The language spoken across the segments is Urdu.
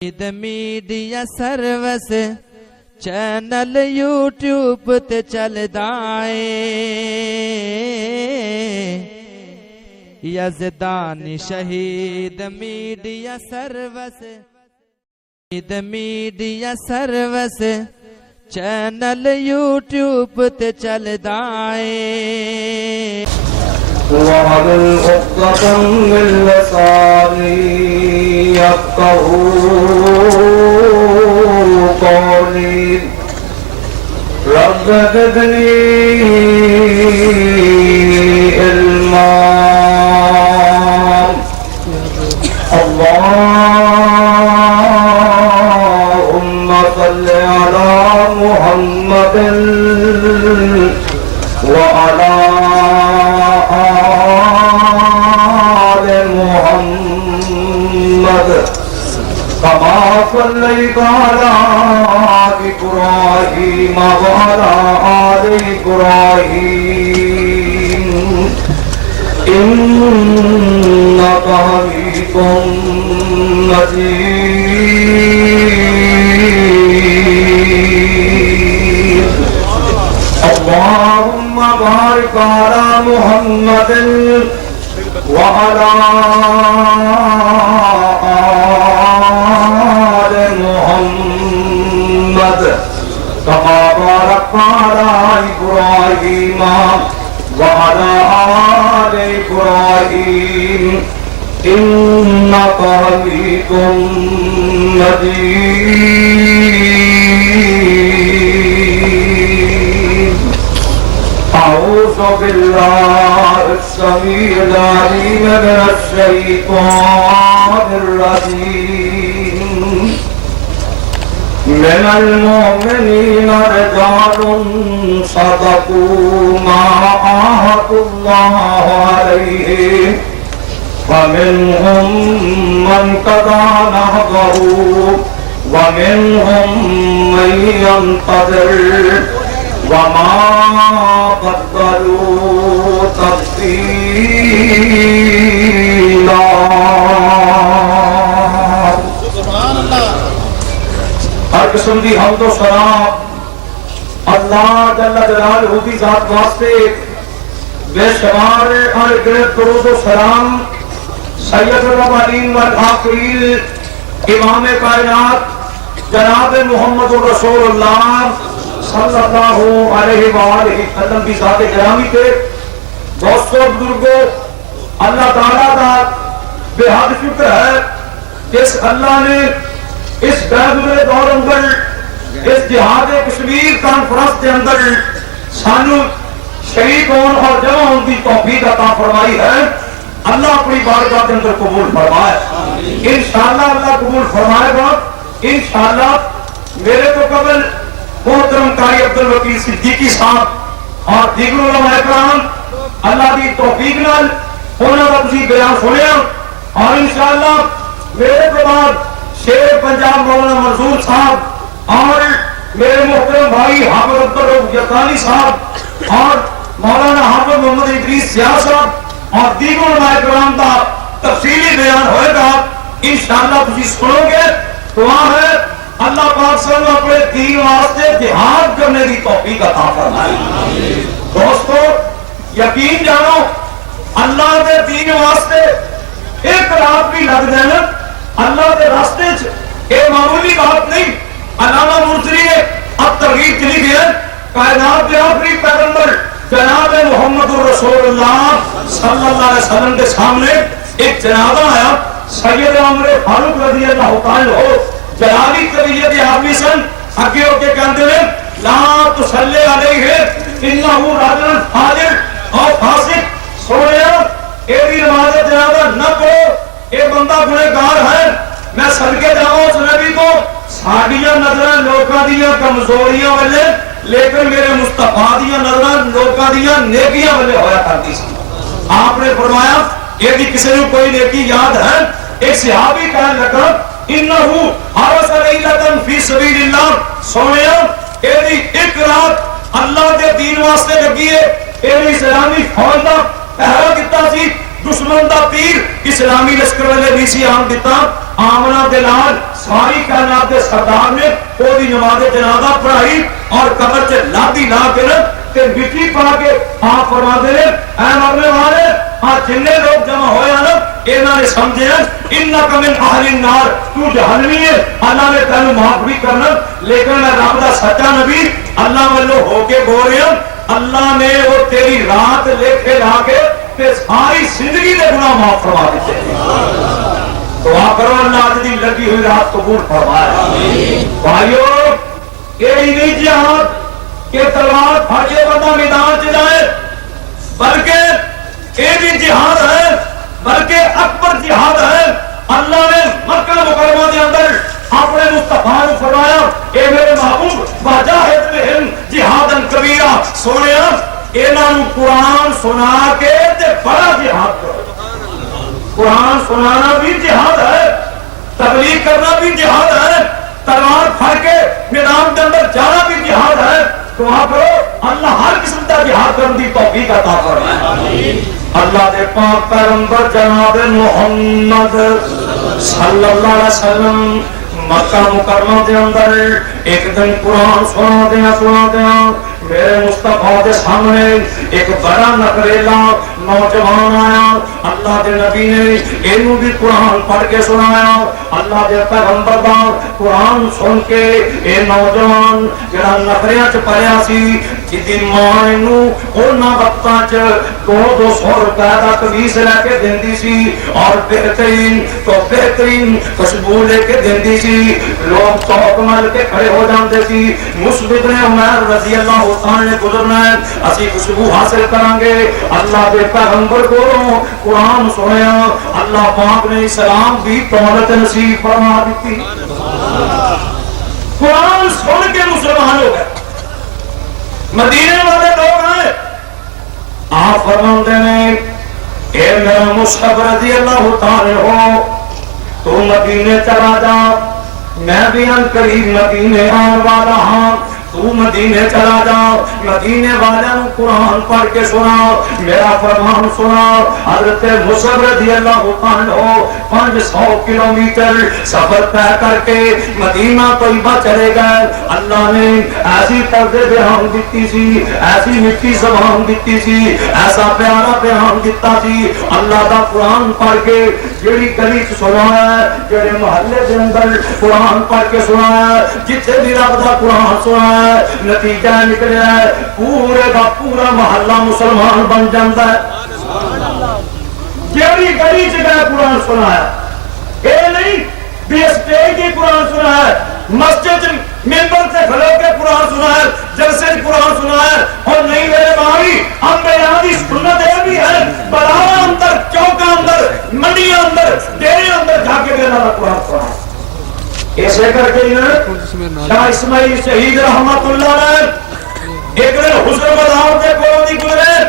میڈیا سروس چینل یوٹیوب تے چلدا اے یزدانی شہید میڈیا سروس چینل یوٹیوب تے چلدا اے وَعَلَى عُقْدَةً مِّن لِّسَانِي يَفْقَهُوا قَوْلِي رَبِّ زِدْنِي عِلْمًا اللهم صل على محمد وعلى كما صليت على إبراهيم وعلى آل إبراهيم إنك حميد مجيد اللهم بارك على محمد وعلى كما باركت على إبراهيم وعلى آل إبراهيم إنك حميد مجيد أعوذ بالله السميع العليم من الشيطان الرجيم من المؤمنين رجال صدقوا ما عاهدوا الله عليه فمنهم من قضى نحبه ومنهم من ينتظر وما بدلوا تبديلا ہر قسم دی حمد و ثنا اللہ جل جلالہ دی ذات واسطے بے شمار اور گرد درود و سلام سید الاولین والآخرین امام کائنات جناب محمد رسول اللہ صلی اللہ علیہ وآلہ وسلم کی ذات گرامی پہ دوستو بزرگو اللہ تعالیٰ کا بے حد شکر ہے جس اللہ نے اس بیدر دور اندر اس جہاد کشمیر کانفرنس کے اندر سانو شریک ہون اور جمع ہون کی توفیق عطا فرمائی ہے اللہ اپنی بارگاہ کے اندر قبول فرمائے انشاءاللہ اللہ قبول فرمائے گا انشاءاللہ میرے تو قبل محترم قاری عبدالوکیل صدیقی صاحب اور دیگر علماء اکرام اللہ کی توفیق نال انہوں کا تسی بیان سنیا اور انشاءاللہ میرے کے بعد شیر پنجاب مولانا منظور صاحب اور میرے محترم بھائی حافظ عبدالرؤف یزدانی صاحب اور مولانا حافظ محمد ادریس سیاہ صاحب اور دیگر علماء کرام کا تفصیلی بیان ہوئے گا انشاءاللہ تسی سنو گے دعا ہے اللہ پاک سے اپنے دین واسطے جہاد کرنے کی توفیق عطا فرمائے دوستو یقین جانو اللہ کے دین واسطے ایک رات بھی لگ جائے اللہ کے راستے اے معمولی بات نہیں علامہ مرسلی نے اب ترغیب چلی گئی ہے کائنات کے آخری پیغمبر جناب محمد رسول اللہ صلی اللہ علیہ وسلم کے سامنے ایک جنازہ آیا سید عمر فاروق رضی اللہ تعالی عنہ جلالی طبیعت آدمی سن اگے ہو کے کہتے ہیں لا تصلی علیہ انہ راجل فاجر اور فاسق سویا ایدی نماز جنازہ نہ کرو اے بندہ گنہگار ہے میں صدقے جاؤں اس نبی کو ساڑیاں نظریں لوکاں دیاں کمزوریاں والے لیکن میرے مصطفیٰ دیاں نظریں لوکاں دیاں نیکیاں والے ہویا کرتی سی آپ نے فرمایا یہ بھی کسی نے کوئی نیکی یاد ہے ایک صحابی کہنے لگا انہو حرس لیلتن فی سبیل اللہ سونیا ایک رات اللہ دے دین واسطے لگی ہے اسلامی فوج دا پہرا کتا سی دشمن دا تیر اسلامی لشکر والے نہیں سی آن دیتا آمنہ دلال ساری کائنات کے سردار نے وہ نماز جنازہ پڑھائی اور قبر سے لادی لا کے تے مٹی پا کے آپ فرما دے اے مرنے والے جننے لوگ جمع ہوئے نا انہوں نے سمجھے انک من اہل النار تو جہنمی ہے اللہ نے تینوں معاف بھی کرنا لیکن میں رب دا سچا نبی اللہ والوں ہو کے بول رہا اللہ نے وہ تیری رات لکھے لا کے تے ساری زندگی دے گناہ معاف فرما دیتے دعا کرو اللہ آج دی لگی ہوئی رات قبول فرمائے بھائیو یہ نہیں جہاد کہ تلوار پھاڑے بندہ میدان سے جائے بلکہ یہ بھی جہاد ہے بلکہ اکبر جہاد ہے اللہ نے مکہ مکرمہ کے اندر اپنے مصطفیٰ نے فرمایا اے میرے محبوب وجاہد بہم جہادن کبیرہ سونیا انہوں قرآن سنا کے تے بڑا جہاد کرو قرآن سنانا بھی جہاد ہے تبلیغ کرنا بھی جہاد ہے تلوار پھڑ کے میدان کے اندر جانا بھی جہاد ہے دعا کرو اللہ ہر قسم کا جہاد کرنے کی توفیق عطا فرمائے اللہ دے پاک پیغمبر جناب محمد صلی اللہ علیہ وسلم مکہ مکرمہ دے اندر ایک دن قرآن سنا دیا میرے مصطفیٰ دے سامنے ایک بڑا نقریلا نوجوان آیا اللہ دے نبی نے اینو بھی قرآن پڑھ کے سنایا اللہ دے پیغمبر دا قرآن سن کے اے نوجوان جڑا نقریاں چ پڑھیا سی جدی ماں اینو اونا وقتاں چ 200 روپے دا قمیص لے کے دیندی سی اور بہترین تو بہترین خوشبو لے کے دیندی سی لوگ چوک مل کے کھڑے ہو جاندے سی مصعب بن عمیر رضی اللہ نے گزرنا ہے اسی خوشبو حاصل کریں گے اللہ دے پیغمبر کو قرآن سنیا اللہ پاک نے اسلام بھی دولت نصیب فرما دیتی قرآن سن کے مسلمان ہو گئے مدینے والے لوگ ہیں آپ فرماتے ہیں اے میرا مصعب رضی اللہ تعالی ہو تو مدینے چلا جا میں بھی ان قریب مدینے آنے والا ہاں تو مدینے چلا جا مدینے والوں قرآن پڑھ کے سنا میرا فرمان سنا حضرت مصعب رضی اللہ عنہ 500 کلومیٹر سفر طے کر کے مدینہ طیبہ چلے گئے اللہ نے ایسی طرز بیان دیتی سی ایسی مٹی زبان دیتی سی ایسا پیارا بیان دیتا سی اللہ دا قرآن پڑھ کے جیڑی گلی سنا ہے جیڑے محلے کے اندر قرآن پڑھ کے سنا ہے جتنے بھی رب دا قرآن سنا ہے نتیجہ نکلیا ہے پورے کا پورا محلہ مسلمان بن جاتا ہے جیڑی گلی سے گئے قرآن سنا ہے اے نہیں بھی اسٹیج کی قرآن سنا ہے مسجد ممبر سے کھلو کے قرآن سنا ہے جلسے سے قرآن سنا ہے اور نہیں میرے بھائی انبیاء دی سنت یہ بھی ہے بڑھاوا اندر چوکا اندر منڈیاں اندر ڈیرے اندر جا کے دینا قرآن سنا ہے ایسے کر کے شاہ اسماعیل شہید رحمت اللہ نے ایک دن حسن بازار کے کولوں دی گزرے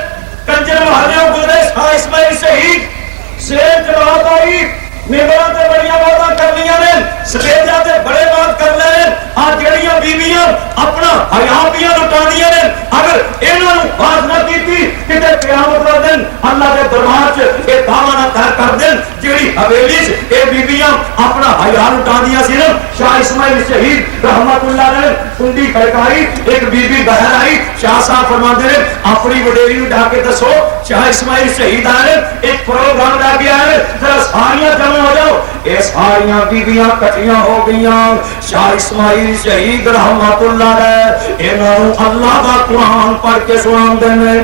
کنجر محلیوں گزرے شاہ اسماعیل شہید سیر جماعت آئی ممبران تے بڑیاں باتاں کر لیاں نے سٹیج جاتے بڑے بات کر لے آج جڑیاں بیویاں اپنا حیابیاں لٹا دیا نے اگر انہوں نے بات نہ کی تھی کہ قیامت کا دن اللہ کے دربار سے یہ دعویٰ نہ طے کر دیں جڑی حویلی سے اے بیویاں اپنا حیا لٹا دیا سی شاہ اسماعیل شہید رحمت اللہ نے کنڈی کھڑکائی ایک بی بی باہر آئی شاہ صاحب فرماتے ہیں اپنی وڈیری اٹھا کے دسو شاہ اسماعیل شہید آئے ایک پروگرام لا گیا ہے ذرا ساریاں جمع ہو جاؤ اے ساریاں بیویاں کٹیاں ہو گئیاں شاہ اسماعیل شہید رحمت اللہ نے انہوں اللہ کا قرآن پڑھ کے سنان دینے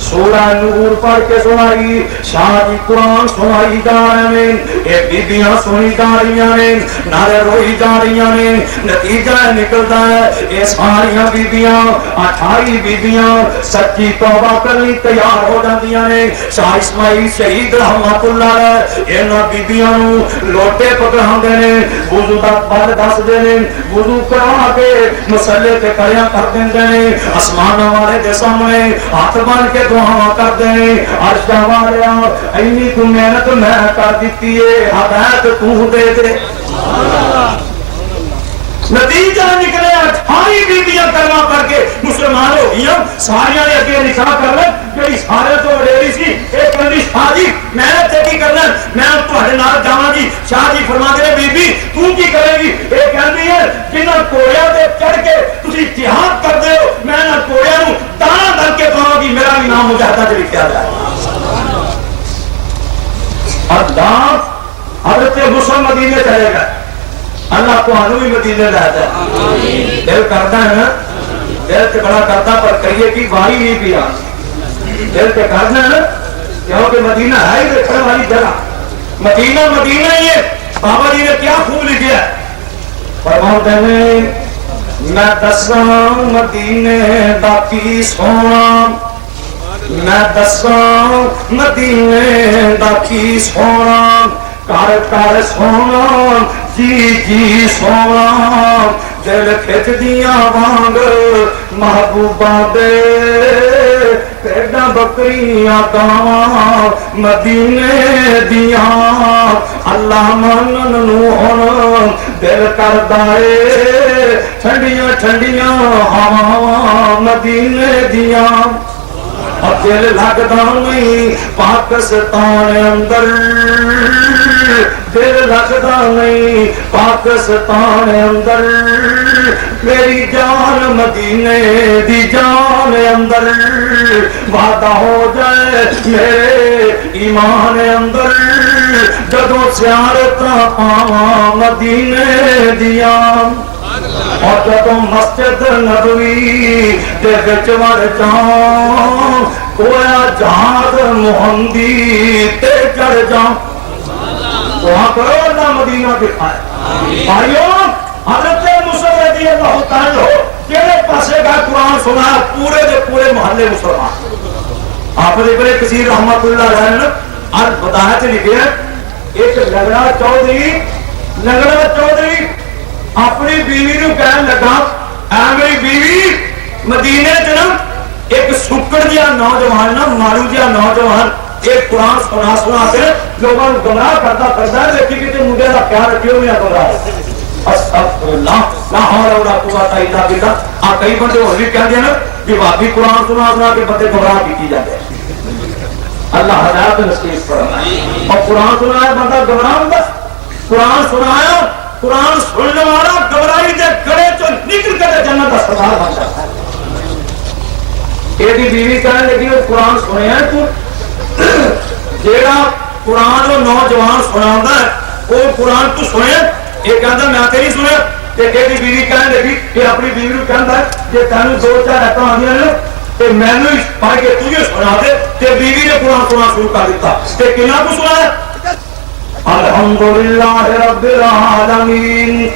سورہ نور پڑھ کے سنائی شاہ جی قرآن سنائی جا رہے ہیں اے بیبیاں سنی جا رہی ہیں نعرے روئی جا رہی ہیں نتیجہ نکلتا ہے اے ساریاں بیبیاں 28 بیبیاں سچی توبہ کرنی تیار ہو جاتی ہیں شاہ اسماعیل شہید رحمت اللہ علیہ انہاں بیبیاں لوٹے پکڑا دینے وضو دا بل دس دینے وضو کرا کے مسلے تے کھڑیاں کر دینے آسمان والے دے سامنے ہاتھ بن کے دعا کر دیں عرش والیا اینی تو محنت میں کر دیتی ہے ہدایت تو دے دے نتیجہ نکلے 22 بیبیاں کلمہ پڑھ کے مسلمان ہو گئی ساریاں نے اگے نکاح کر لیں جی سارے تو وڈیری سی ایک کہندی شاہ جی میں تے کی کرنا میں تہاڈے نال جاواں گی شاہ جی فرماندے بی بی تو کی کرے گی اے کہندی ہے جنہاں کوڑیاں تے چڑھ کے تسی جہاد کردے ہو میں نہ کوڑیاں نوں تانا دل کے پاواں گی میرا بھی نام مجاہدہ چ لکھیا جائے اللہ حضرت موسی مدینے چلے گئے اللہ کو بھی مدینے لاتا ہے دل کرتا ہے نا دل سے بڑا کرتا پر کہیے کہ واری نہیں پیا دل سے کرنا ہے نا کیونکہ مدینہ ہے ہی دیکھنے والی جگہ مدینہ مدینہ ہی ہے بابا جی نے کیا خوب لکھا ہے فرماتے ہیں میں دساں مدینے دا کی سونا میں دساں مدینے دا کی سونا کار کار سونا جی جی سونا دل کھچ دیا وانگ محبوبہ دے پیڑاں بکریاں گاواں مدینے دیا اللہ منن نو ہن دل کردا اے ٹھنڈیاں ٹھنڈیاں ہواواں مدینے دیا اور دل لگدا نہیں پاکستان اندر دل لگدا نہیں پاکستان اندر میری جان مدینے دی جان اندر وعدہ ہو جائے میرے ایمان اندر جدوں زیارتاں پاواں مدینے دیاں اور جدوں مسجد نبوی دے وچ وڑ جاؤں گویا جہاد محمدی تے چڑھ جاؤں دعا کرو اللہ مدینہ دکھائے بھائیوں حضرت موسیٰ رضی اللہ تعالیٰ ہو کیڑے پاسے کا قرآن سنا پورے دے پورے محلے مسلمان آپ نے ابن کثیر رحمت اللہ علیہ نے آج بتایا تھے لکھے ایک لنگڑا چودھری اپنی بیوی نو کہنے لگا اے میری بیوی مدینے چ نا ایک سکڑ جہا نوجوان نا مارو جہا نوجوان ایک قرآن سنا کے لوگوں کو گمراہ کرتا ہے لیکن کسی مجھے کا پیار رکھے ہوئے گمراہ استغفراللہ لا حول ولا قوت الا باللہ آ کئی بندے اور بھی کہتے ہیں نا کہ بھابی قرآن سنا کے بندے گمراہ کی جاتے ہیں اللہ ہدایت نصیب فرمائے اور قرآن سنایا بندہ گمراہ ہوتا قرآن سنایا قرآن سننے والا گمراہی دے گڑے چو نکل کے جنت کا سردار بن جاتا ہے یہ بیوی کہنے لگی وہ قرآن سنے ہیں تو جیڑا قرآن وہ نوجوان سناوندا ہے وہ قرآن تو سنے یہ کہندا میں تے نہیں سنیا تے یہ بیوی کہنے لگی کہ اپنی بیوی نوں کہندا ہے کہ تینوں دو چار راتاں آندیاں نے تے مینوں ہی پڑھ کے تو سنا دے تے بیوی نے قرآن سننا شروع کر دیتا تے کنا کو سنایا الحمدللہ رب العالمین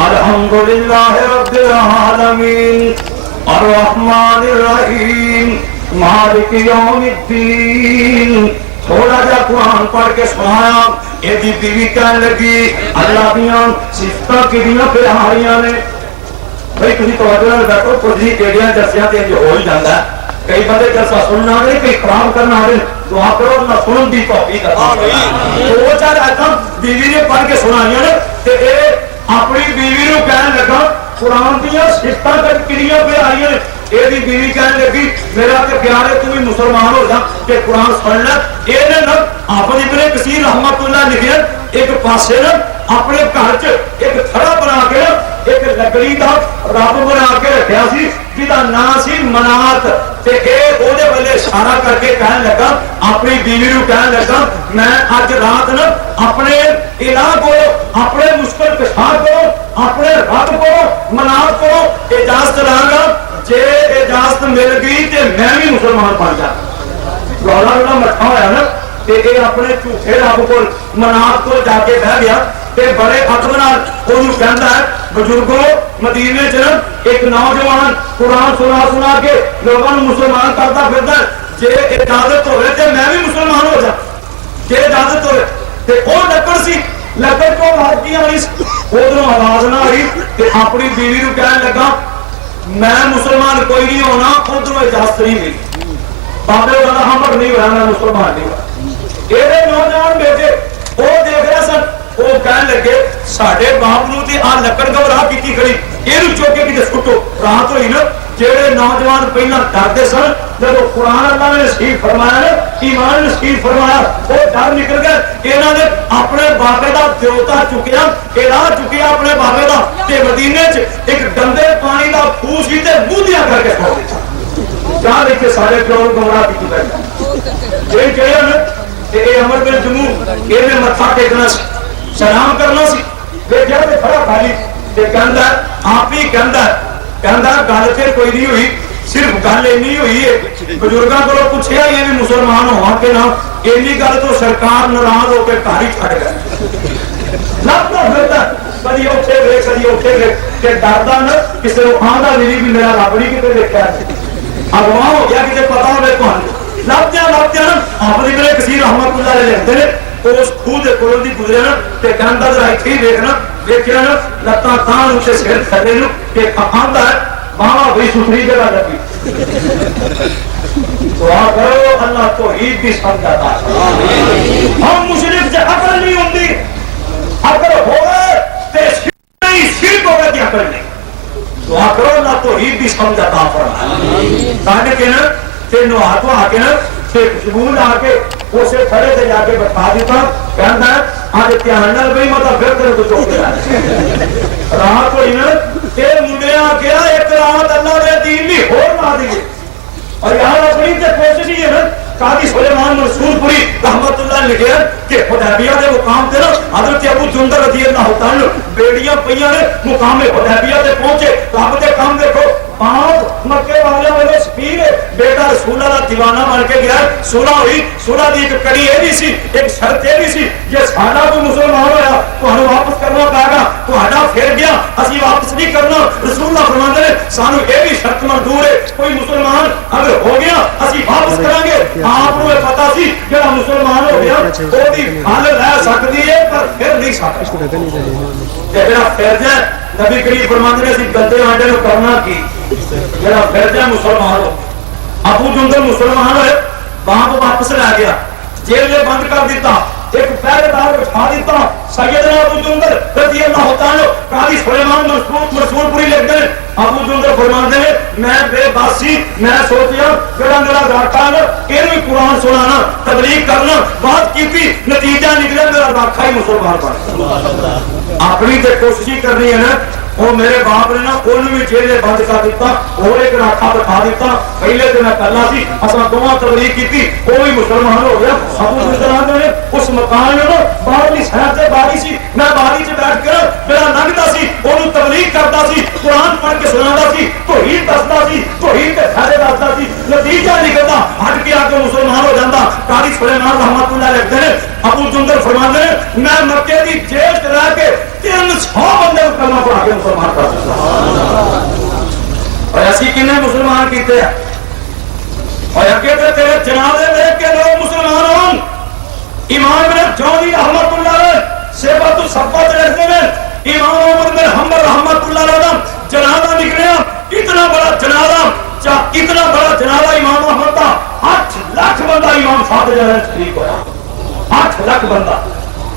الحمدللہ رب العالمین الرحمن الرحیم مالک یوم الدین تھوڑا جا قرآن پڑھ کے سنایا یہ بیوی کہنے لگی اللہ دیاں صفتاں کیڑیاں پیاریاں نے بھائی تسی توجہ نال بیٹھو کچھ ہی کیڑیاں جسیاں تے جو ہو ہی جاندا ہے کئی بندے جلسہ سننا نہیں کئی خراب کرنا ہے دعا کرو اللہ سنن دی توفیق عطا فرمائے دو چار ایسا بیوی نے پڑھ کے سنائیاں نے تے اے اپنی بیوی نو کہنے لگا قرآن دیاں صفتاں کیڑیاں پیاریاں نے یہ بیوی کہنے لگی میرا تے پیار ہے تو بھی مسلمان ہو جا کہ قرآن سن لے یہ نے نا اپنی ابن کثیر رحمت اللہ لکھے ایک پاسے نا اپنے گھر چ ایک تھڑا بنا کے ایک لکڑی دا رب بنا کے رکھیا سی جدا نام سی منات تے اے او دے والے اشارہ کر کے کہنے لگا اپنی بیوی نو کہنے لگا میں اج رات نا اپنے الہ کو اپنے مشکل کشا کو اپنے رب کو منات کو اجازت لاں جے اجازت مل گئی تے میں بھی مسلمان بن جا رولا رولا مٹھا ہویا نا تے اے اپنے جھوٹے رب کو منات کو جا کے بہ گیا تے بڑے ادب نال اونوں کہندا ہے بزرگوں مدینے چ ایک نوجوان قرآن سنا کے لوگوں کو مسلمان کرتا پھردا جے اجازت ہوے تے میں بھی مسلمان ہو جا جے اجازت ہوے تے او لکڑ سی لکڑ کو آواز کی آئی ادھروں آواز نہ آئی تے اپنی بیوی نو کہنے لگا میں مسلمان کوئی نہیں ہونا ادھروں اجازت نہیں ملی بابے والا ہمر نہیں ہوا میں مسلمان نہیں ہوا یہ نوجوان بیٹے وہ دیکھ رہے سن وہ کہنے لگے ساڈے باپ نو تے آ لکڑ گمراہ کیتی کھڑی اینو چوک کے کتے سٹو رات ہوئی نا جڑے نوجوان پہلا ڈرتے سن جب قرآن اللہ نے نصیب فرمایا نا ایمان نصیب فرمایا وہ ڈر نکل گئے انہوں نے اپنے بابے دا دیوتا چکیا الہ چکیا اپنے بابے دا تے مدینے چ ایک گندے پانی دا پھوس ہی تے مودیاں کر کے چھوڑ دتا جہاں دیکھے سارے پیو گمراہ کی بیٹھے جی کہیا نا کہ اے عمر بن جموع یہ متھا ٹیکنا سی سلام کرنا سی دیکھا تے کھڑا خالی تے کہندا آپ ہی کہندا گل پھر کوئی نہیں ہوئی صرف گل اینی ہوئی ہے بزرگاں کو پوچھیا یہ بھی مسلمان ہوا کہ نہ اینی گل تو سرکار ناراض ہو کے گھر ہی چھڈ گئے لگتا پھرتا کدی اوتھے ویکھ کدی اوتھے ویکھ کہ ڈردا نہ کسی نوں آندا نہیں بھی میرا رب نہیں کتے دیکھا اگواں ہو گیا کتے پتہ ہوے تھانوں لگدیا نا آپ دی میرے کثیر رحمت اللہ علیہ لکھدے نے اس خوہ دے کولوں دی گزرے نا تے کہندا ذرا ایتھے ہی ویکھنا ویکھیا نا لتاں تھان اونچے سر تھلے نوں کہ آندا ہے ماما بھائی ستھری جگہ لگی دعا کرو اللہ توحید بھی سمجھاتا ہے ہم مشرک سے عقل نہیں ہوندی اگر ہوئے تے نہیں شرک ہوگا کی عقل نہیں دعا کرو اللہ توحید بھی سمجھاتا فرمائے تانے کے نا تے نوہاتو آکے نا تے زبون آکے اسے کھڑے تے جا کے بتا دیتا کہندا ہے آج اتحانل بھئی مطلب پھر تیرے کو چوکے لائے رات ہوئی نا تے منڈے آکیا ایک رات اللہ دے دین بھی ہور نہ دیئے اور یہاں اپنی تے کوشش ہی ہے نا قاضی سلیمان منصور پوری رحمت اللہ نے لکھا کہ حدیبیہ دے مقام تے نا حضرت ابو جندر رضی اللہ تعالی بیڑیاں پئیاں نے مقام حدیبیہ تے پہنچے رب دے کام دیکھو باپ مکے والے والے سپیر بیٹا رسول اللہ دیوانہ بن کے گیا صلح ہوئی صلح دی ایک کڑی یہ بھی سی ایک شرط یہ بھی سی جے ساڈا کوئی مسلمان ہویا تو ہمیں واپس کرنا پائے گا تہاڈا پھر گیا اسی واپس نہیں کرنا رسول اللہ فرماندے نے سانو یہ بھی شرط منظور ہے کوئی مسلمان اگر ہو گیا اسی واپس کریں گے آپ کو پتا سی جڑا مسلمان ہو گیا وہ دی حال رہ سکتی ہے پر پھر نہیں سکتی جڑا پھر جائے نبی کریم فرماندے نے اسی گندے آنڈے نو کرنا کی جڑا پھر جائے مسلمان ہو ابو جندل مسلمان ہوئے باپ واپس لے گیا جیل میں بند کر دیتا ایک پہرے دار بٹھا دیتا سیدنا ابو جندل رضی اللہ تعالی قاضی سلیمان مرسول پوری لکھ دے ابو جندل فرماندے نے میں بے باسی میں سوچیا جڑا میرا راکھا نا اینو قرآن سنانا تبلیغ کرنا بات کیتی نتیجہ نکلے میرا راکھا ہی مسلمان بن اپنی تے کوشش کرنی ہے نا وہ میرے باپ نے نا انہوں بھی جیل میں بند کر دیتا اور ایک راکھا بٹھا دیتا پہلے دن پہلا سی اساں دوواں تبلیغ کیتی وہ بھی مسلمان ہو گیا ابو جندل نے اس مکان میں نا باہرلی سائڈ تے باری سی میں باری چ بیٹھ کر میرا لنگدا سی اونوں تبلیغ کرتا سی قرآن پڑھ کے سناتا سی توحید دسدا سی توحید دے فائدے دسدا سی نتیجہ نکلدا ہٹ کے آ کے مسلمان ہو جاندا قاضی سلیمان رحمت اللہ لکھدے نے ابو جندل فرماندے نے میں مکے دی جیل چ رہ کے 300 بندے کو کلمہ پڑھا کے مسلمان کر سکتا اور ایسی کنے مسلمان کیتے ہیں اور اگے تے تیرے جنازے دیکھ کے لوگ مسلمان ہوں امام ابن جوزی رحمت اللہ علیہ صفات الصفات لکھتے ہیں امام عمر بن حنبل رحمت اللہ علیہ جنازہ نکلیا اتنا بڑا جنازہ امام احمد کا 8 لاکھ بندہ امام صاحب جنازے شریک ہوا 8 لاکھ بندہ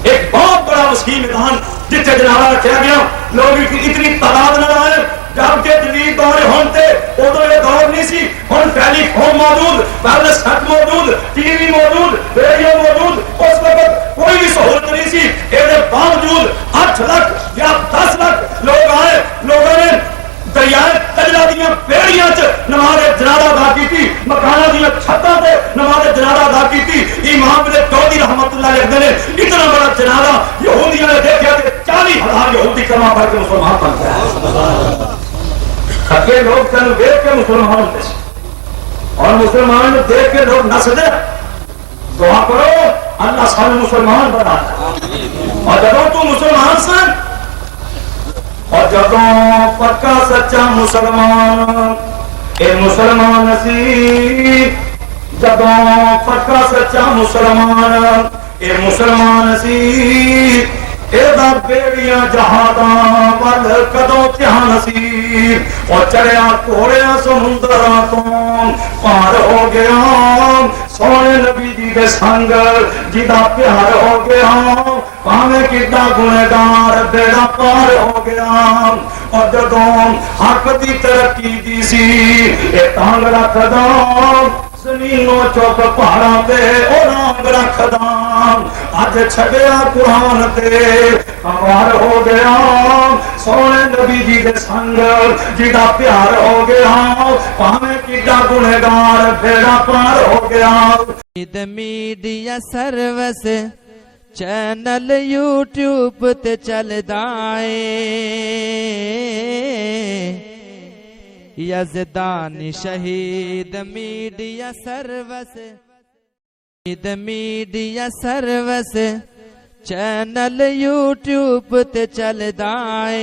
ایک بہت بڑا وسیع میدان جتنے جنازہ رکھا گیا لوگ اتنی تعداد نہ آئے جب کہ جدید دور ہوتے ادو یہ دور نہیں سی ہن ٹیلی فون موجود وائرلیس سیٹ موجود ٹی وی موجود ریڈیو موجود اس وقت کوئی بھی سہولت نہیں سی یہ باوجود 8 لاکھ یا 10 لاکھ لوگ آئے لوگوں نے دریائے تجلا دیاں پیڑیاں چ نماز جنازہ ادا کی مکاناں دیاں چھتاں تے نماز جنازہ ادا کی امام ابن جوزی رحمت اللہ علیہ نے اتنا بڑا جنازہ یہودیاں نے دیکھا کہ 40,000 یہودی کلمہ پڑھ کے مسلمان بن گئے تاکہ لوگ تینوں دیکھ کے مسلمان ہوتے اور مسلمان دیکھ کے لوگ نسدے دعا کرو اللہ سارے مسلمان بنا اور جب تو مسلمان سن اور جدوں پکا سچا مسلمان اے مسلمان سی جدوں پکا سچا مسلمان اے مسلمان سی اے دا بیڑیاں جہاداں ول کدوں دھیان سی اور چڑھیا گھوڑیاں سمندراں تو پار ہو گیا سونے نبی جی دے سنگ جدا پیار ہو گیا ਭਾਵੇਂ ਕਿੱਡਾ ਗੁਨਹਗਾਰ ਬੇੜਾ ਪਾਰ ਹੋ ਗਿਆ। ਔਰ ਜਦੋਂ ਹੱਕ ਦੀ ਤਰੱਕੀ ਦੀ ਸੀ ਇਹ ਤਾਂਗ ਰੱਖਦਾ ਜ਼ਮੀਨੋਂ ਚੁੱਕ ਪਹਾੜਾਂ ਤੇ ਉਹ ਰੰਗ ਰੱਖਦਾ। ਅੱਜ ਛੱਡਿਆ ਕੁਰਾਨ ਤੇ ਕਮਾਲ ਹੋ ਗਿਆ ਸੋਹਣੇ ਨਬੀ ਜੀ ਦੇ ਸੰਗ ਜਿਹਦਾ ਪਿਆਰ ਹੋ ਗਿਆ। ਭਾਵੇਂ ਕਿੱਡਾ ਗੁਨਹਗਾਰ ਬੇੜਾ ਪਾਰ ਹੋ ਗਿਆ। ਮੀਡੀਆ ਸਰਵਿਸ ਚੈਨਲ YouTube ਤੇ ਚੱਲਦਾ ਏ ਯਜ਼ਦਾਨੀ ਸ਼ਹੀਦ ਮੀਡੀਆ ਸਰਵਿਸ ਚੈਨਲ YouTube ਤੇ ਚੱਲਦਾ ਏ।